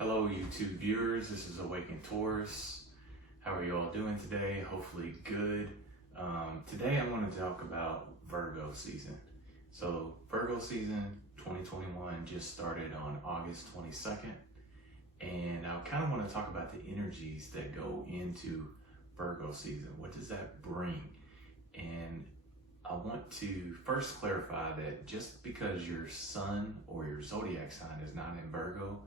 Hello YouTube viewers, this is Awakened Taurus. How are you all doing today? Hopefully good. Today I want to talk about Virgo season. So Virgo season 2021 just started on August 22nd, and I kind of want to talk about the energies that go into Virgo season. What does that bring? And I want to first clarify that just because your sun or your zodiac sign is not in Virgo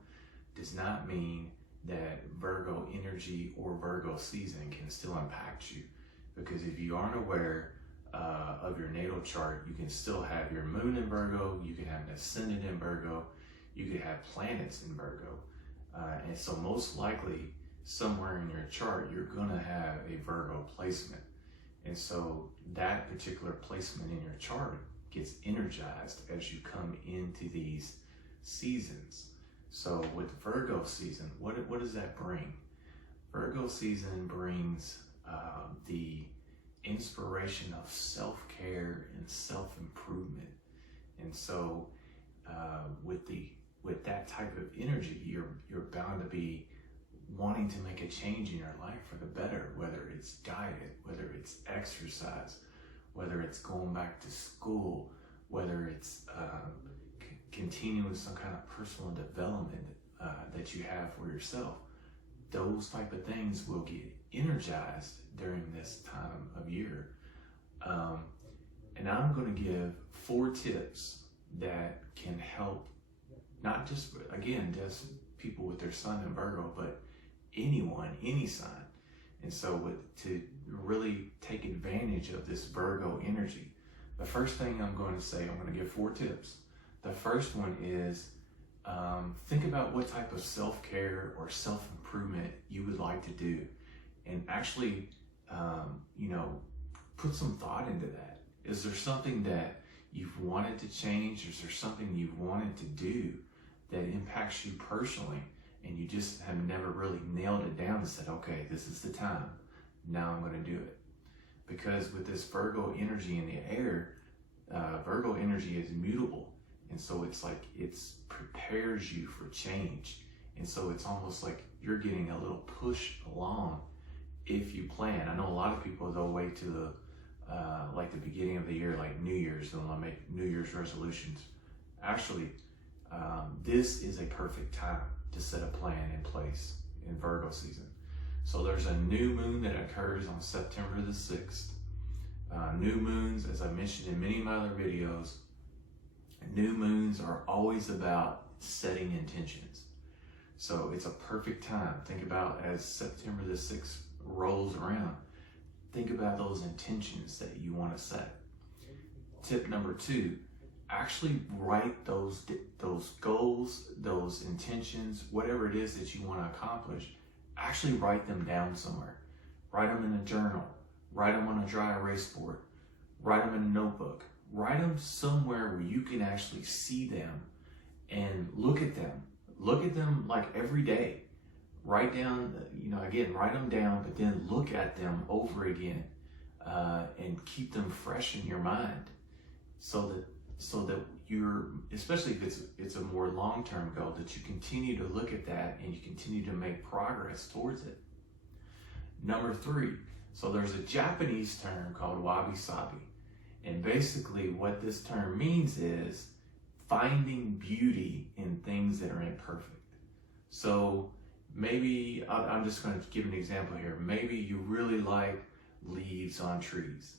does not mean that Virgo energy or Virgo season can still impact you. Because if you aren't aware of your natal chart, you can still have your moon in Virgo, you can have an ascendant in Virgo, you could have planets in Virgo. And so most likely somewhere in your chart, you're gonna have a Virgo placement. And so that particular placement in your chart gets energized as you come into these seasons. So with Virgo season, what does that bring? Virgo season brings the inspiration of self-care and self-improvement. And so with that type of energy, you're bound to be wanting to make a change in your life for the better, whether it's diet, whether it's exercise, whether it's going back to school, whether it's continuing some kind of personal development that you have for yourself. Those type of things will get energized during this time of year. And I'm going to give 4 tips that can help not just, again, just people with their sun in Virgo, but anyone, any sign. And so to really take advantage of this Virgo energy, the first thing I'm going to say, I'm going to give 4 tips. The first one is think about what type of self-care or self-improvement you would like to do, and actually, put some thought into that. Is there something that you've wanted to change? Is there something you've wanted to do that impacts you personally, and you just have never really nailed it down and said, okay, this is the time, now I'm going to do it? Because with this Virgo energy in the air, Virgo energy is mutable. And so it's like it prepares you for change. And so it's almost like you're getting a little push along if you plan. I know a lot of people, they'll wait to the beginning of the year, like New Year's, and they'll make New Year's resolutions. Actually, this is a perfect time to set a plan in place in Virgo season. So there's a new moon that occurs on September the 6th. New moons, as I mentioned in many of my other videos, new moons are always about setting intentions. So it's a perfect time. Think about as September the 6th rolls around, think about those intentions that you want to set. Tip number 2, actually write those goals, those intentions, whatever it is that you want to accomplish, actually write them down somewhere. Write them in a journal, write them on a dry erase board, write them in a notebook. Write them somewhere where you can actually see them and look at them. Look at them like every day. Write down, again, write them down, but then look at them over again and keep them fresh in your mind, so that you're, especially if it's a more long-term goal, that you continue to look at that and you continue to make progress towards it. Number 3, so there's a Japanese term called wabi-sabi. And basically what this term means is finding beauty in things that are imperfect. So maybe, I'm just going to give an example here. Maybe you really like leaves on trees.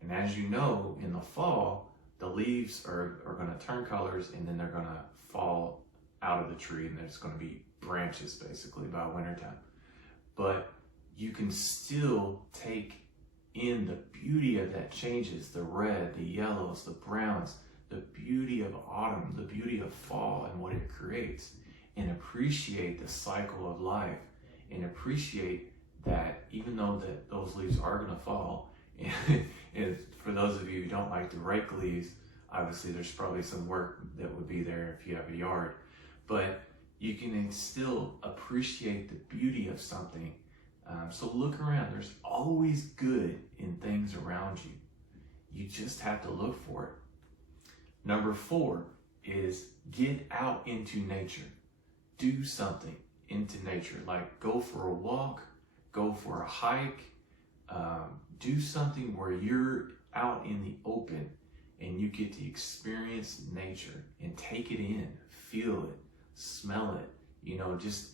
And as you know, in the fall, the leaves are going to turn colors, and then they're going to fall out of the tree, and there's going to be branches basically by wintertime. But you can still take in the beauty of that changes, the red, the yellows, the browns, the beauty of autumn, the beauty of fall and what it creates, and appreciate the cycle of life, and appreciate that even though that those leaves are going to fall, and for those of you who don't like to rake leaves, obviously there's probably some work that would be there if you have a yard, but you can still appreciate the beauty of something. So look around. There's always good in things around you. You just have to look for it. Number 4 is get out into nature. Do something. into nature. Like go for a walk, go for a hike, do something where you're out in the open and you get to experience nature and take it in, feel it, smell it, you know, just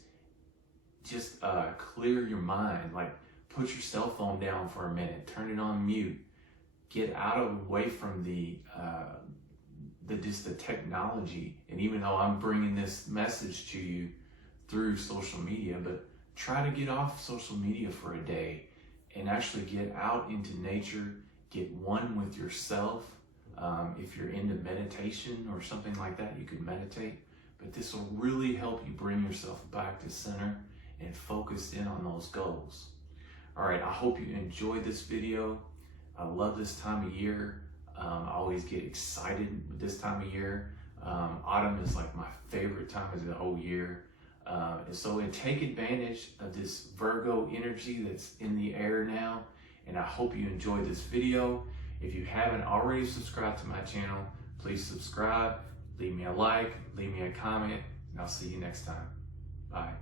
clear your mind. Like put your cell phone down for a minute, turn it on mute, get away from the technology. And even though I'm bringing this message to you through social media, but try to get off social media for a day and actually get out into nature, get one with yourself. If you're into meditation or something like that, you could meditate, but this will really help you bring yourself back to center and focus in on those goals. All right, I hope you enjoyed this video. I love this time of year. I always get excited with this time of year. Autumn is like my favorite time of the whole year. And so take advantage of this Virgo energy that's in the air now. And I hope you enjoyed this video. If you haven't already subscribed to my channel, please subscribe, leave me a like, leave me a comment, and I'll see you next time. Bye.